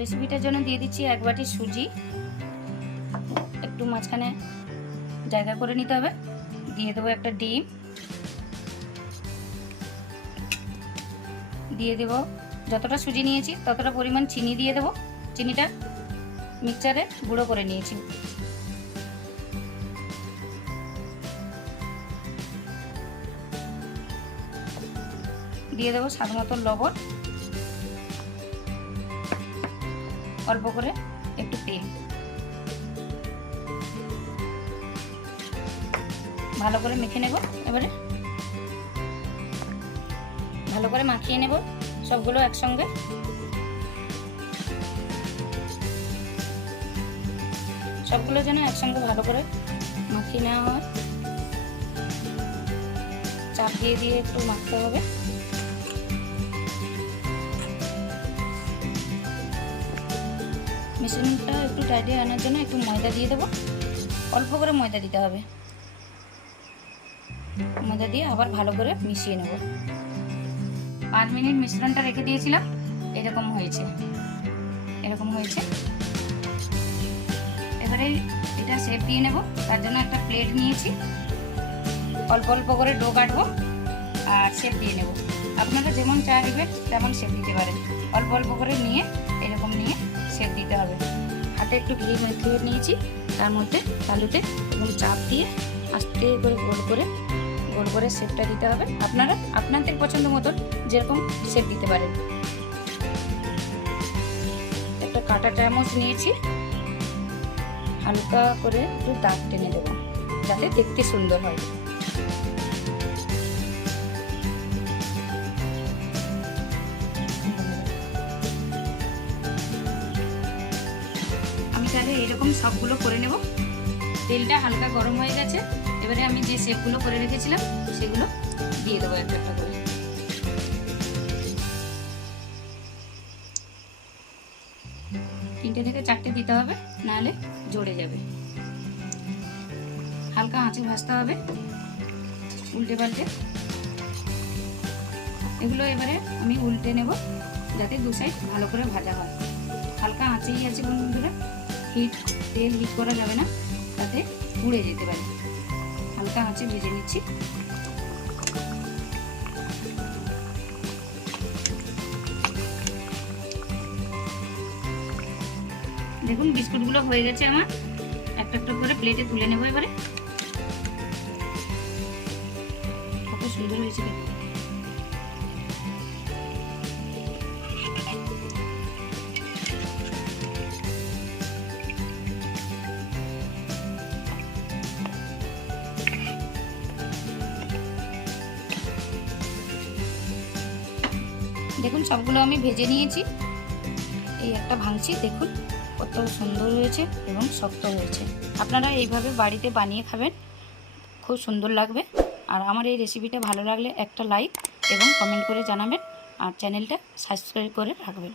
রেসিপিটার জন্য দিয়ে দিচ্ছি 1 বাটি সুজি, একটু মাঝখানে জায়গা করে নিতে হবে। দিয়ে দেবো একটা ডিম, দিয়ে দেবো যতটা সুজি নিয়েছি ততটা পরিমাণ চিনি দিয়ে দেবো। চিনিটা মিক্সচারে গুঁড়ো করে নিয়েছি। দিয়ে দেবো স্বাদ মতো লবণ, অল্প করে একটু তেল। ভালো করে মেখে নেব। এবারে ভালো করে মাখিয়ে নেব সবগুলো একসঙ্গে। সবগুলো যেন একসঙ্গে ভালো করে মাখিয়ে নেওয়া হয়। চাপ দিয়ে দিয়ে একটু মাখতে হবে। মিশ্রণটা একটু টাইটে আনার জন্য একটু ময়দা দিয়ে দেবো। অল্প করে ময়দা দিতে হবে। ময়দা দিয়ে আবার ভালো করে মিশিয়ে নেব। 5 মিনিট মিশ্রণটা রেখে দিয়েছিলাম, এরকম হয়েছে। এবারে এটা শেপ দিয়ে নেব। তার জন্য একটা প্লেট নিয়েছি, অল্প অল্প করে ডো কাটবো আর শেপ দিয়ে নেব। আপনারা যেমন চাইবেন তেমন শেপ দিতে পারেন। অল্প অল্প করে নিয়ে এরকম নিয়ে শেপ দিতে হবে। হাতে একটু ঘি মেখে নিয়েছি, তার মধ্যে তালুতে এবং চাপ দিয়ে আস্তে করে গোল করে শেপটা দিতে হবে। আপনারা আপনাদের পছন্দ মতন যেরকম শেপ দিতে পারেন। একটা কাঁটা চামচ নিয়েছি, হালকা করে একটু দাগ টেনে দেব যাতে দেখতে সুন্দর হয়। আমি তাহলে এরকম সবগুলো করে নেব। তেলটা হালকা গরম হয়ে গেছে। এবারে আমি যে শেপগুলো করে রেখেছিলাম সেগুলো দিয়ে দেবো একটা একটা করে। 3টে থেকে 4টে দিতে হবে, নাহলে জড়ে যাবে। হালকা আঁচে ভাজতে হবে, উল্টে পাল্টে। এগুলো এবারে আমি উল্টে নেব যাতে দু সাইড ভালো করে ভাজা হয়। হালকা আঁচেই আছে বন্ধুরা, তেল হিট করা যাবে না, তাতে পুড়ে যেতে পারে। হালকা আঁচে ভেজে নিচ্ছি। দেখুন বিস্কুটগুলো হয়ে গেছে আমার। একটা একটা করে প্লেটে তুলে নেব। এবারে কত সুন্দর হয়েছে। দেখুন সবগুলো আমি ভেজে নিয়েছি। এই একটা ভাঙছি, দেখুন কত সুন্দর হয়েছে এবং শক্ত হয়েছে। আপনারা এইভাবে বাড়িতে বানিয়ে খাবেন, খুব সুন্দর লাগবে। আর আমার এই রেসিপিটা ভালো লাগলে একটা লাইক এবং কমেন্ট করে জানাবেন, আর চ্যানেলটা সাবস্ক্রাইব করে রাখবেন।